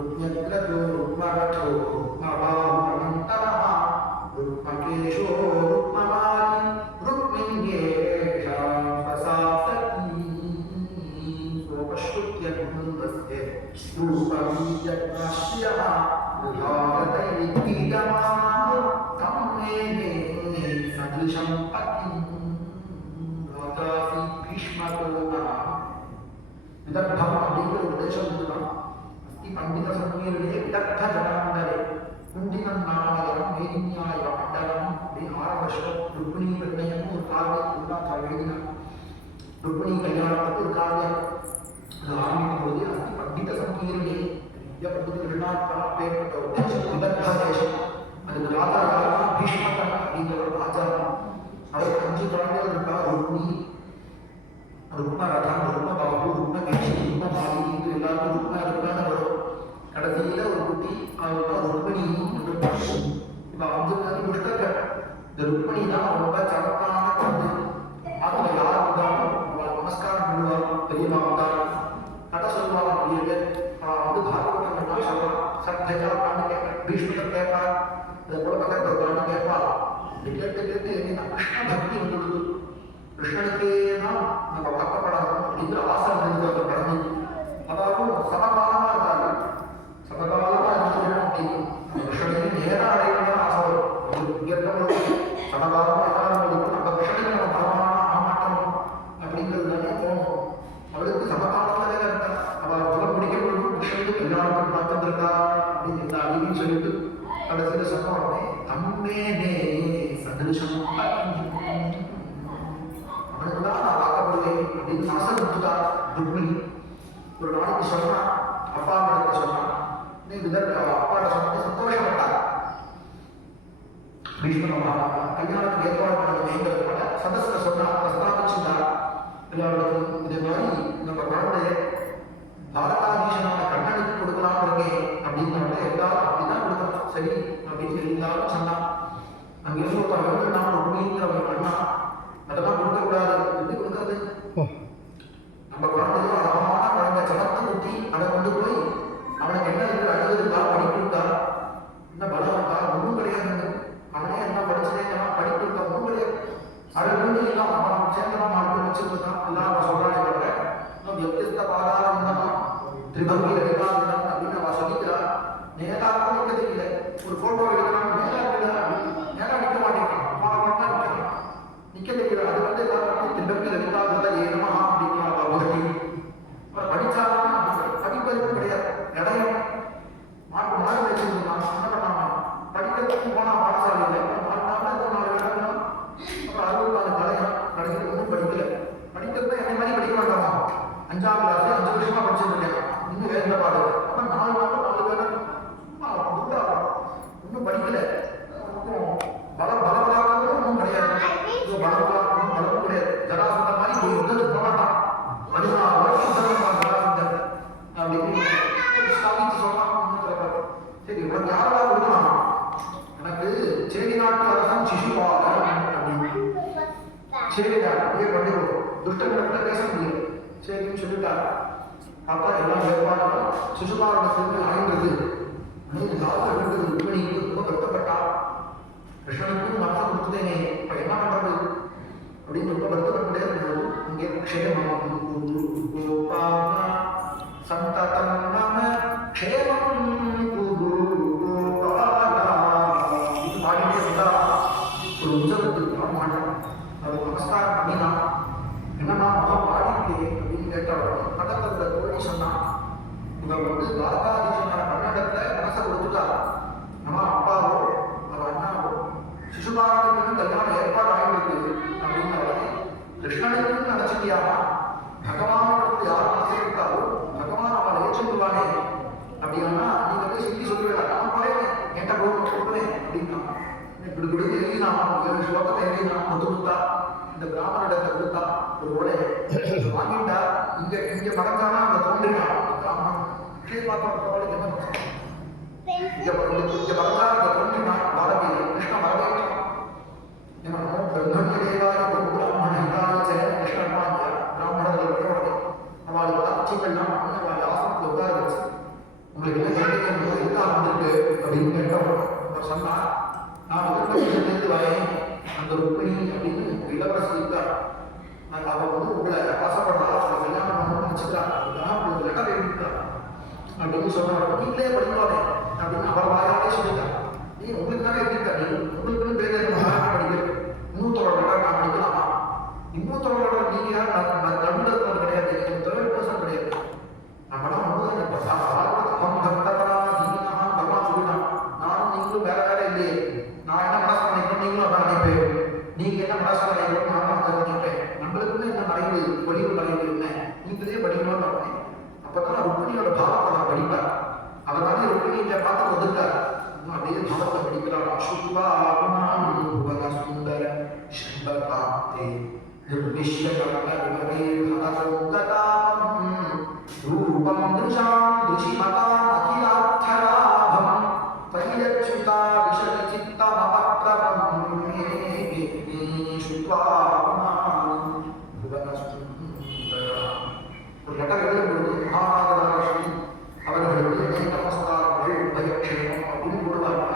रुक्म्यग्रतो रुक्मरथो रुक्मबाहुरनन्तरः रुक्मकेशो रुक्ममाली रुक्मिण्येषां स्वसासती स्वपश्रुत्य कुन्दस्ते रूपबीजग्राह्यः भारतैर्गीयमानो तं मेने सदृशं पतिं रोदासी भीष्मको नः विदग्धम् அப்படிங்கிற உபதேசம் இதுதான். அஸ்தி பண்டித சமீரிலே விதக்த ஜடாந்தரே குண்டினம் நாமகரம் மேதின்யாய மண்டலம் அப்படின்னு ஆரம்ப ருக்மிணி நிர்ணயம் ஒரு காவியம் குருநாச்சார் எழுதினார். ருக்மிணி கல்யாணத்துக்கு ஒரு காவியம் அது ஆரம்பிக்கும் போது அஸ்தி பண்டித சமீரிலே பண்டித கிருஷ்ணாத்மா பேர்பட்ட உபதேசம் விதக்த தேசம். அதுக்கு ராஜா யாருன்னா பீஷ்மகன் அப்படிங்கிற ஒரு ஆச்சாரம். அவருக்கு 5 குழந்தைகள் இருக்கா. ருக்மிணி, ருக்மரதம், ருக்மபாஹு, ருக்மகேஷி, ருக்மமாலி இது எல்லாரும் ருக்மன்னு வரும். கடைசியில ஒரு குட்டி அவருக்கு ருக்மிணி என்று பேர். இப்போ 5 பேரும் துஷ்டர்கள். இந்த ருக்மிணி தான் ரொம்ப சமத்தான குழந்தை. அவங்க யார் வந்தாலும் அவளை நமஸ்காரம் பண்ணுவாங்க. பெரியமா வந்தாலும் கதை சொல்லுவாங்க. பெரிய பேர் வந்து பாகவதம் சொல்லலாம். சத்தையா பாண்டு கேட்பேன், பீஷ்மர் கேட்பார், இதை போல பக்கத்தில் பாண்டு கேட்பார். இப்படி கேட்டு கேட்டு என்ன கிருஷ்ண பக்தி வந்துடுது. கிருஷ்ணனுக்கே தான் நம்ம வாக்கப்படணும் அப்படிங்கிற ஆசை வந்து அந்த குழந்தை. அதாவது சமகாலமாக இருக்காங்க. சமகாலமாக இருக்கணும் அப்படின்னு கிருஷ்ணனுக்கு நேராக அடையணும் ஆசை வரும். இங்கே இருக்கவங்களுக்கு சமகாலமாக எல்லாரும் நம்ம கிருஷ்ணனுக்கு நம்ம பரவான ஆமாட்டணும் அப்படிங்கிறதுனாலே தோணும். அவளுக்கு சமகாலமாக இருக்கா. அவள் புலம் பிடிக்கணும். கிருஷ்ணனுக்கு எல்லாருக்கும் பார்த்துருக்கா அப்படின்னு இந்த அழிவுன்னு சொல்லிட்டு கடைசியில் சொன்ன உடனே தம்மேனே சதுருஷம் அவனுக்குதான் நான் வாக்கப்படுவேன் அப்படின்னு ஆசை கொடுத்துட்டா ருக்மிணி. ஒரு நாளைக்கு சொன்னான், அப்பா அம்மாட்ட சொன்னான். நீ விதற்கு அப்பாட்ட சொன்னது சந்தோஷப்பட்டார். பீஷ்ம மகாராஜா கல்யாணத்துக்கு ஏற்பாடு பண்ணதுங்கிறதுனால சதஸ்ல சொன்னா பிரஸ்தாபிச்சுட்டார் எல்லாருக்கும். இதே மாதிரி நம்ம குழந்தைய பாரதாதீசனான கண்ணனுக்கு கொடுக்கலாம்னு இருக்கேன் அப்படின்னால எல்லாரும் அப்படிதான் கொடுக்கலாம் சரி அப்படின்னு சொல்லி எல்லாரும் சொன்னான். அங்கே இருந்தவர்கள் நான் ருக்மிணிங்கிறவங்க பண்ணா அதெல்லாம் கொடுக்கக்கூடாது. எப்படி கொடுக்கறது? நம்ம குழந்தையோ அழகான குழந்தை சமத்தை ஊற்றி அதை கொண்டு போய் அவனுக்கு என்ன இருக்கு, அழகு இருக்கா, படிப்பு இருக்கா, என்ன பலம் இருக்கா, ஒன்றும் கிடையாது. அவனே என்ன படிச்சதே படிப்பு இருக்கா, ஒன்றும் கிடையாது. அழகு வந்து எல்லாம் அவன் சேர்ந்தவன் 4 பேர் வச்சுருக்கான். எல்லாம் அவன் சொல்றானே தவிர வியஸ்த பாதார இருந்தவன் திரிபங்கி ரவிகாந்தன் அப்படின்னு அவன் சொல்லிக்கிறான். நேராக நிற்க தெரியல. ஒரு போட்டோ எடுக்கிறான், நேராக நிற்க மாட்டேங்கிறான். நிற்க தெரியல. அது வந்து எல்லாரும் திண்டப்பி ரவிகாந்தத ஏனமா அப்படிங்கிறான். படிச்சாலும் படிப்பறிவு கிடையாது. இடையம் மாடு வச்சிருந்தான். என்ன பண்ணாங்க, படிக்கிறதுக்கு போனா பாடசாலையில் மாட்டாமல் 4 இடங்களும் அப்புறம் 64 கலையம் கடைசியில் ஒன்றும் படிக்கல. படிக்கிறது என்ன மாதிரி படிக்க மாட்டாமா. 5ஆம் கிளாஸ் 5 வருஷமா படிச்சிருக்கேன். இன்னும் வேற பாடு. அப்போ 4 மாதம் 4 பேர் ஒன்றும் படிக்கல. பலபலாகவும் ஒன்றும் கிடையாது. பலமும் கிடையாது. ஜடாசந்த மாதிரி ஒரு போராட்டம் 14 வருஷம் ஜடாசந்தர் அப்படின்னு ஸ்டாலிச்சு சொல்லலாம். சரி உனக்கு யாரெல்லாம் கொடுக்கலாம்? எனக்கு சேரி நாட்டு அரசன் சிசுபாலன் அப்படின்னு. சரிடா அப்படியே பண்ணிடுவோம். துஷ்டங்களை பேச முடியும். சரின்னு சொல்லிட்டாரு. அப்பா எல்லாம் ஏற்பாடு சிசுபாலனுக்கு ஆய்ந்தது. காலத்தில் இருந்தது ருக்மிணி ரொம்ப வருத்தப்பட்டா. கிருஷ்ணனுக்கும் மனசை கொடுத்துட்டேனே, இப்போ என்ன பண்றது அப்படின்னு ரொம்ப வருத்தப்பட்டுட்டே இருந்தது. இங்கே க்ஷேமம் சந்ததம் நம க்ஷேமம் இது பாடிட்டே இருந்தா ஒரு உற்சவத்துக்கு வர மாட்டேன். அது நமஸ்காரம் பண்ணினா என்னன்னா மகன் பாடிருக்கேன் அப்படின்னு கேட்டவர்கள் பக்கத்தில் தோழி சொன்னான். இவன் வந்து துவாரகாதீசனான கன்னடத்தை மனசை கொடுத்துட்டா. நம்ம அப்பாவோ நம்ம அண்ணாவோ சிசுபாலனுக்கு கல்யாணம் ஏற்பாடு ஆகிருக்கு அப்படின்னு கிருஷ்ணனுக்கு நினைச்சிட்டியாமா பகவானுக்கு யார் மனசை இருக்காரோ பகவான் அவளை ஏற்றுவானே அப்படின்னா நீங்க போய் சொல்லி சொல்லுவேன். நான் போறேன் என்கிட்ட கொடுக்குவேன் அப்படின்னா இப்படி கொடுத்து எழுதினா 7 ஸ்லோகத்தை எழுதினா கொடுத்தா இந்த பிராமணிடத்தை கொடுத்தா ஒரு ஓலை வாங்கிட்டா. இங்க மறந்தானா அங்க தோன்றினான் பிராமணன் ஸ்ரீபாத்தோட என்ன இங்க மறந்தா அங்க தோன்றினான். பாரதிய கிருஷ்ண வரவேற்றான். பிரம்மணேவாய கிருஷ்ணன் பிராமணர்கள் அவளுக்கு ஆட்சிகள்லாம் அவள் ஆசனத்தில் உட்கார வச்சு உங்களுக்கு என்ன வரணும். அவர் சொன்னா நான் உடற்பயிற்சியிலிருந்து வரேன், அந்த ருக்மிணி அப்படின்னு இளவரசி இருக்கார், நாங்கள் அவள் வந்து உங்களை ஆசைப்படுறா, அவளை கல்யாணம் பண்ணணும்னு நினச்சிக்கிறான், அதுதான் உங்களுக்கு லெட்டர் எழுதிருக்கா அப்படின்னு சொன்னாங்க. நீங்களே படிக்கலாமே அப்படின்னு அவர் வாயாலே சொல்லிட்டார். நீ உங்களுக்கு தானே எழுதிருக்கா, நீ உங்களுக்குன்னு பேர் படிக்கிறது, இன்னொருத்தரோட லெட்டர் நான் படிக்கலாமா? இன்னொருத்தரோட லெட்டர் நீங்க யார்? நான் நடுந்தது கிடையாது, எனக்கு தேர்ட் பர்சன் கிடையாது. நம்மளாம் பகவான் சொல்லிட்டான், நானும் நீங்களும் வேற வேற இல்லையே, நான் என்ன மனசு நினைக்கிறோம் நீங்களும் அதான் நினைப்பேன், நீங்க என்ன மனசு நினைக்கிறோம் நானும் அதை நினைப்பேன், நம்மளுக்குன்னு என்ன மறைவு வடிவு மறைவு என்ன நீங்களே படிக்கணும்னு நினைப்பேன். அப்பதான் ருக்மிணியோட பாவத்தை நான் படிப்பேன். அவர் தானே ருக்மிணியை பார்த்து வந்துட்டார், அப்படியே பாவத்தை படிக்கலாம். சுத்வா புவன சுந்தர ஸ்ரீபகாப்தே நிர்விஷ்யகரணே பரதோகதாம் ரூபம் திருஷாம் திருஷிமதாம் அகிலார்த்தலாபம் பரியச்சுதா விஷயசித்தமபக்ரமம் சுத்வா புவன சுந்தர. ஒரு லெட்டர் எழுதும்போது மகாராஜலட்சுமி அவர்களுக்கு நமஸ்காரங்கள் உபயக்ஷேமம் அப்படின்னு போடுவாங்க.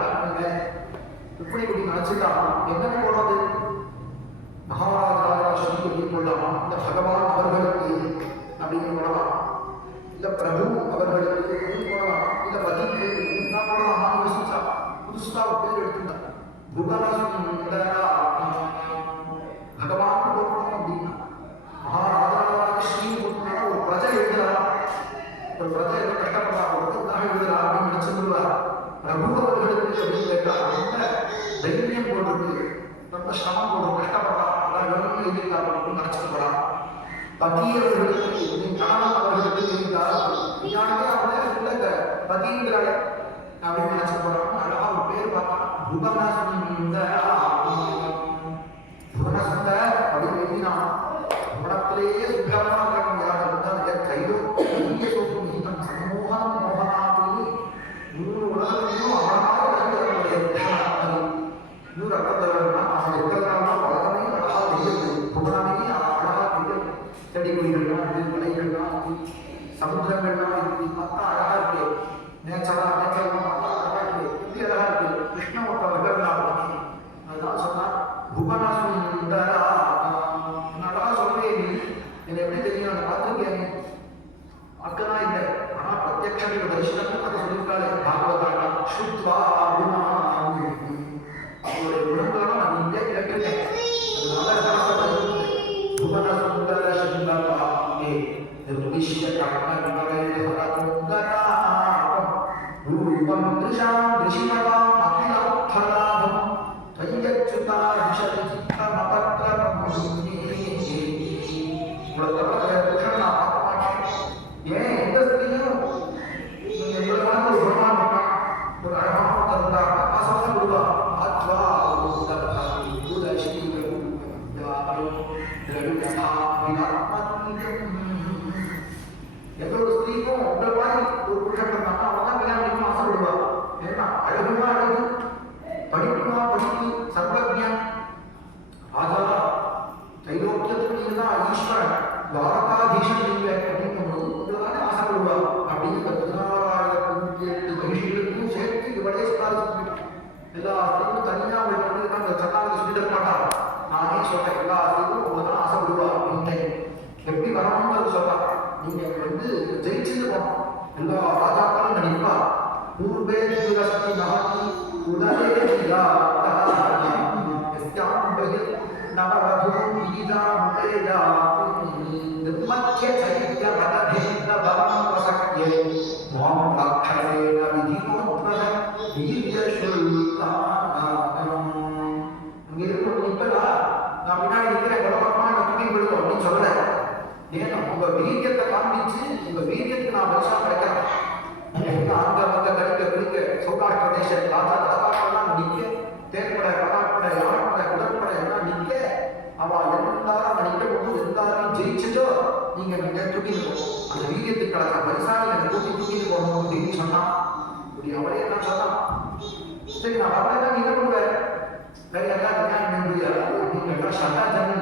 ருக்மிணி குடி நினைச்சுட்டா என்னன்னு போடுறது? மகாராஜலட்சுமி அப்படின்னு போடலாம், இந்த பகவான் அவர்களுக்கு அப்படின்னு போடலாம், இல்ல பிரபு அவர்களுக்கு போடலாம், இல்ல பதிக்கு நான் போடலாம். நான் யோசிச்சா புதுசா ஒரு பேர் எடுத்துட்டேன், புவனசுந்தரா பகவான் போடணும் அப்படின்னா மகாராஜலட்சுமி போட்டா ஒரு பிரஜை எழுதலாம், ஒரு பிரஜை எவ்வளவு கஷ்டப்படுறா ஒருத்தருக்காக எழுதுறா அப்படின்னு நினைச்சுருவா. பிரபு அவர்களுக்கு அப்படின்னு கேட்டா ரொம்ப தைரியம் போடுறது, ரொம்ப சிரமம் போடுறது, கஷ்டப்படுறா அதான் வெறும் எழுதியிருக்காரு அப்படின்னு நினைச்சுட்டு பதி அவர்களுக்கு கணவன் அவர்களுக்கு எழுதியிருக்காரு, ஞானமே அவனே இல்ல பதிங்கிறாள் அப்படின்னு நினைச்சு போறாங்க. அழகா ஒரு பேர் பார்த்தா புவனசுந்தரா. புவனசுந்தர அப்படின்னு எழுதினா குணத்திலேயே சுத்தமான கைதோ சோப்பு கீதம் சமூகம் மோகனாதி நூறு உலகத்தையும் அவனாக நூறு அர்த்தம் அவன் இருக்கிறதுனால உலகமே அழகா வெய்யது, புவனமே அழகா வெய்யது, செடி கொடிகள்லாம் இது, மலைகள்லாம் சமுத்திரங்கள்லாம் இது பார்த்தா அழகா இருக்கு, நேச்சரலாம் பார்த்தா அழகா இருக்கு, எப்படி அழகா இருக்கு கிருஷ்ண ஒருத்த வெள்ளா. அதுதான் சொன்னா புவனசுந்தரா. அழகா சொல்றேன், நீ என்னை எப்படி தெரியும், அதை பார்த்துருக்கேன் அக்கதான் இல்லை, ஆனா பிரத்யக்ஷ தரிசனம் அதை சொல்லியிருக்காரு பாகவதானா. சுத்வா அவருடைய குணங்களும் நான் இங்கே கேட்டிருக்கேன், அதனால புவனசுந்தர ஸ்ரீலபாங்கே நிர்விஷ்ய ரூபம் திருஷாம் திருஷிமதாம் அகிலார்த்தலாபம் தையச்சுதா விஷதிச்சித்தமபக்ரமம். ஏன் எந்த ஸ்திரீயும் ஒரு அழகான தந்தா ஆசான கொடுவா ஆத்வா எந்த ஒரு ஸ்திரீக்கும் உங்களை மாதிரி ஒரு புருஷன் இருந்தாங்கன்னா அவன் தான் கல்யாணம் பண்ணிக்கணும் ஆசைப்படுவா. ஏன்னா அழகுமா அழகு, படிப்புமா படிப்பு, சர்வஜன் ராஜா தைலோக்கியத்துக்கு நீங்க தான் ஈஸ்வரன் துவாரகாதீசன் நீங்க அப்படின்னு உங்களாலே ஆசைப்படுவா அப்படின்னு 16,000 மகிழ்ச்சிகளுக்கும் சேர்த்து இவளே சொல்லாது. எல்லா ஸ்திரீகளும் தனியா உங்களுக்கு அந்த சட்டாளத்தை சொல்லிட மாட்டா, நானே சொல்றேன் எல்லா ஸ்திரீகளும் உங்களை தான் ஆசைப்படுவா அப்படின்னு. எப்படி வரணும்னு சொல்றா, நீங்க வந்து ஜெயிச்சுட்டு போனோம், எல்லா ராஜாக்களும் நடிப்பா. பூர்வே துரஸ்தி நகி உதவே நவவதூம் விகிதாம் பேயாதி நிர்மத்ய சைத்ய வதபேத பவம் வசக்யே மாம் ராக்ஷசேன விதினோத்வர வீர்ய சுல்தானம். அங்க இருக்கிற இப்படா நான் பின்னாடி இருக்கிறேன் குழப்பமா நான் துணி விடுவோம் அப்படின்னு சொல்றேன். ஏன்னா உங்க வீரியத்தை காண்பிச்சு உங்க வீரியத்துக்கு நான் வருஷம் கிடைக்கிறேன். அந்த வந்த கடிக்க பிடிக்க சௌராஷ்டிர தேச ராஜா ராஜாக்கள்லாம் நிற்க, தேர்ப்படை படாப்படை யாழ்ப்படை உடற்படை எல்லாம் நிற்க, அவ எல்லாரும் நிற்க போது எல்லாரும் ஜெயிச்சுட்டோ நீங்க தூக்கிட்டு அந்த வீரியத்துக்கு கலக்கிற பரிசா நீங்க தூக்கிட்டு போகணும் அப்படின்னு சொன்னா இப்படி அவளே நான் சொன்னான். சரி நான் அவளே தான் நீங்க பண்ணுவேன் வேற யாரா கல்யாணம் பண்ண முடியாது அப்படின்னு சட்டாஜன்